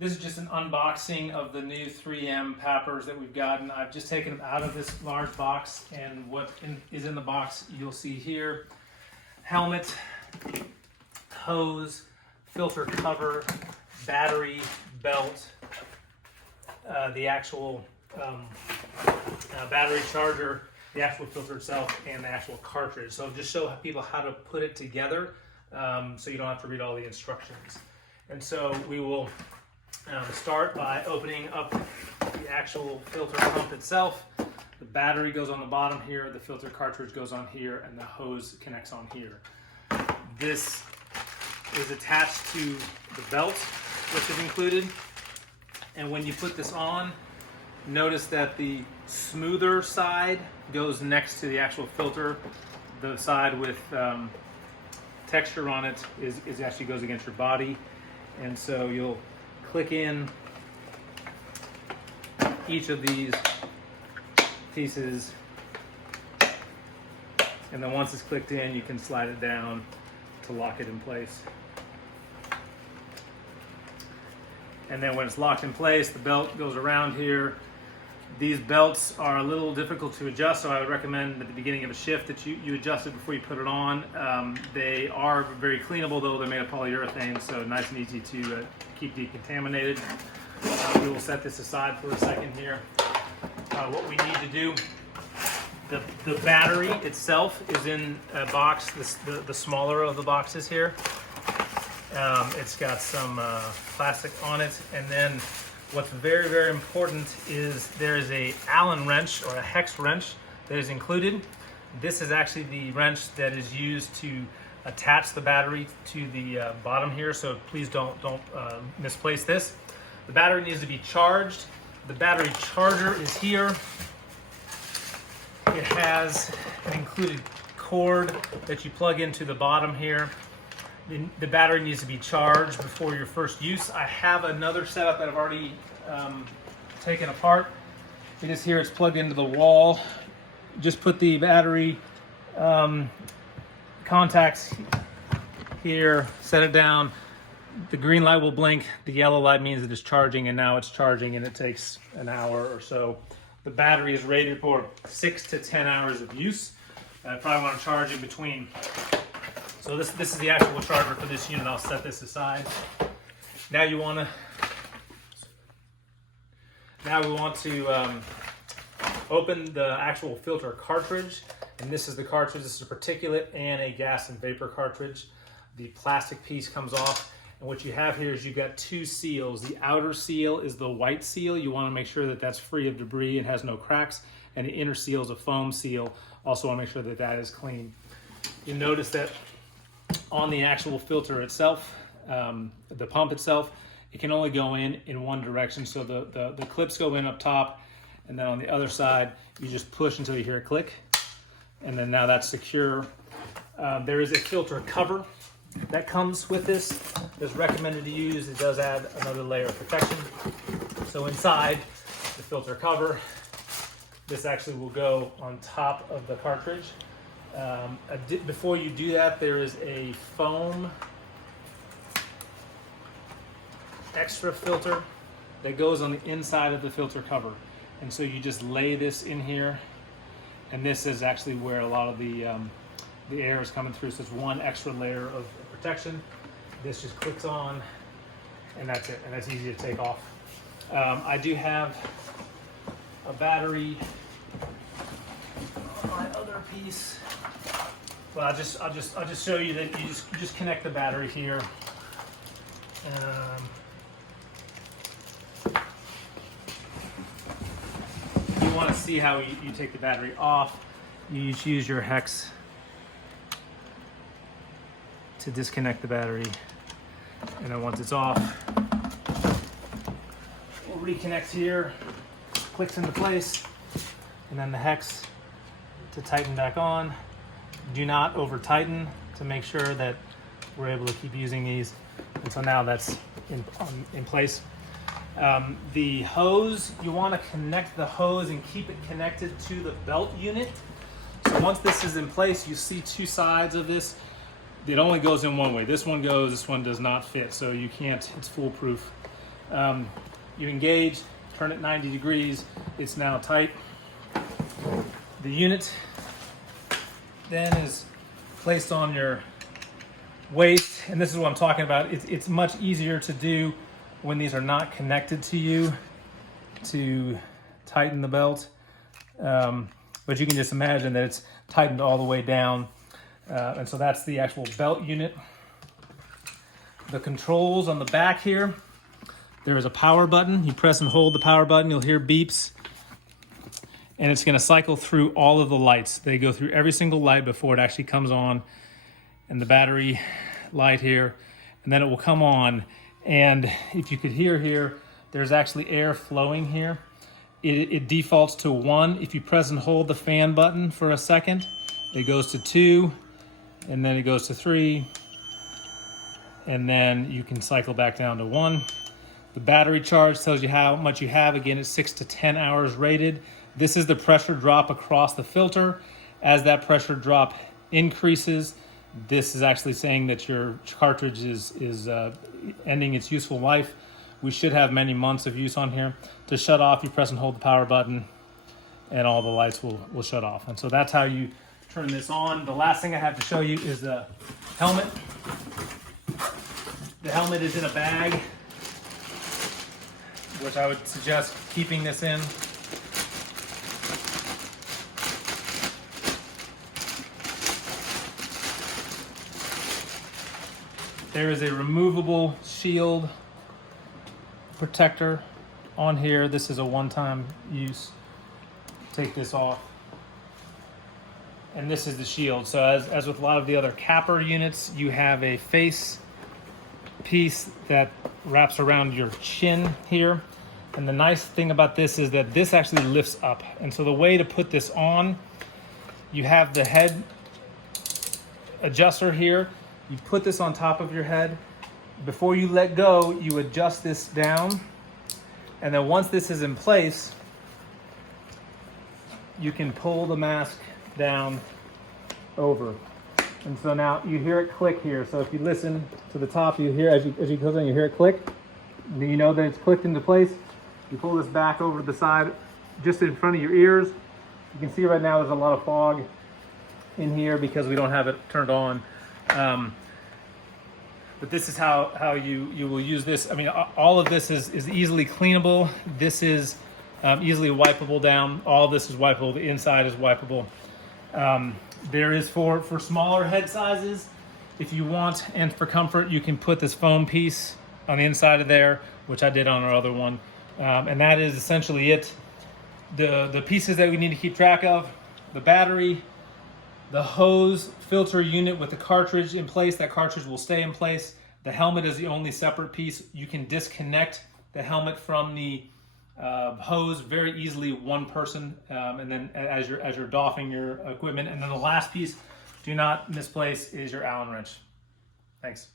This is just an unboxing of the new 3M Paprs that we've gotten. I've just taken them out of this large box, and what is in the box you'll see here. Helmet, hose, filter cover, battery, belt, the actual battery charger, the actual filter itself, and the actual cartridge. So I'll just show people how to put it together so you don't have to read all the instructions. And so we will start by opening up the actual filter pump itself. The battery goes on the bottom here, the filter cartridge goes on here, and the hose connects on here. This is attached to the belt, which is included. And when you put this on, notice that the smoother side goes next to the actual filter. The side with texture on it is actually goes against your body. And so you'll click in each of these pieces, and then once it's clicked in, you can slide it down to lock it in place. And then when it's locked in place, the belt goes around here. These belts are a little difficult to adjust, so I would recommend at the beginning of a shift that you adjust it before you put it on. They are very cleanable, though. They're made of polyurethane, so nice and easy to keep decontaminated. We will set this aside for a second here. What we need to do, the battery itself is in a box, the smaller of the boxes here. It's got some plastic on it, and then what's very, very important is there is a Allen wrench or a hex wrench that is included. This is actually the wrench that is used to attach the battery to the bottom here, so please don't misplace this. The battery needs to be charged. The battery charger is here. It has an included cord that you plug into the bottom here. The battery needs to be charged before your first use. I have another setup that I've already taken apart. It is here, it's plugged into the wall. Just put the battery contacts here, set it down. The green light will blink, the yellow light means it is charging, and now it's charging, and it takes an hour or so. The battery is rated for 6 to 10 hours of use. I probably want to charge in between. So this is the actual charger for this unit. I'll set this aside. Now we want to open the actual filter cartridge, and this is the cartridge. This is a particulate and a gas and vapor cartridge. The plastic piece comes off, and what you have here is you've got two seals. The outer seal is the white seal. You want to make sure that that's free of debris and has no cracks, and the inner seal is a foam seal. Also want to make sure that that is clean. You notice that on the actual filter itself, the pump itself, it can only go in one direction. So the clips go in up top, and then on the other side, you just push until you hear a click, and then now that's secure. There is a filter cover that comes with this. It's recommended to use. It does add another layer of protection. So inside the filter cover, this actually will go on top of the cartridge. Before you do that, there is a foam extra filter that goes on the inside of the filter cover, and so you just lay this in here, and this is actually where a lot of the air is coming through. So it's one extra layer of protection. This just clicks on, and that's it, and that's easy to take off. I do have a battery on my other piece. Well, I'll just show you that you just connect the battery here. You want to see how you take the battery off. You just use your hex to disconnect the battery, and then once it's off, we'll reconnect here. Clicks into place, and then the hex to tighten back on. Do not over tighten to make sure that we're able to keep using these. And so now that's in place. The hose, you want to connect the hose and keep it connected to the belt unit. So once this is in place, you see two sides of this. It only goes in one way. This one goes, this one does not fit, so you can't, it's foolproof. You engage, turn it 90 degrees, it's now tight. The unit then is placed on your waist, and this is what I'm talking about. It's much easier to do when these are not connected to you to tighten the belt. But you can just imagine that it's tightened all the way down. And so that's the actual belt unit. The controls on the back here, there is a power button. You press and hold the power button, you'll hear beeps. And it's gonna cycle through all of the lights. They go through every single light before it actually comes on. And the battery light here, and then it will come on. And if you could hear here, there's actually air flowing here. It defaults to 1. If you press and hold the fan button for a second, it goes to 2, and then it goes to 3, and then you can cycle back down to 1. The battery charge tells you how much you have. Again, it's 6 to 10 hours rated. This is the pressure drop across the filter. As that pressure drop increases, this is actually saying that your cartridge is ending its useful life. We should have many months of use on here. To shut off, you press and hold the power button, and all the lights will shut off. And so that's how you turn this on. The last thing I have to show you is the helmet. The helmet is in a bag, which I would suggest keeping this in. There is a removable shield protector on here. This is a one-time use. Take this off. And this is the shield. So as with a lot of the other Papr units, you have a face piece that wraps around your chin here. And the nice thing about this is that this actually lifts up. And so the way to put this on, you have the head adjuster here. You put this on top of your head. Before you let go, you adjust this down. And then once this is in place, you can pull the mask down over. And so now you hear it click here. So if you listen to the top, you hear, as you go down, you hear it click. Then you know that it's clicked into place. You pull this back over to the side, just in front of your ears. You can see right now there's a lot of fog in here because we don't have it turned on. But this is how you will use this. I mean, all of this is easily cleanable. This is easily wipeable down. All of this is wipeable. The inside is wipeable. There is for smaller head sizes, if you want, and for comfort, you can put this foam piece on the inside of there, which I did on our other one. And that is essentially it. The pieces that we need to keep track of: the battery, the hose filter unit with the cartridge in place. That cartridge will stay in place. The helmet is the only separate piece. You can disconnect the helmet from the hose very easily, one person, and then as you're doffing your equipment. And then the last piece, do not misplace, is your Allen wrench. Thanks.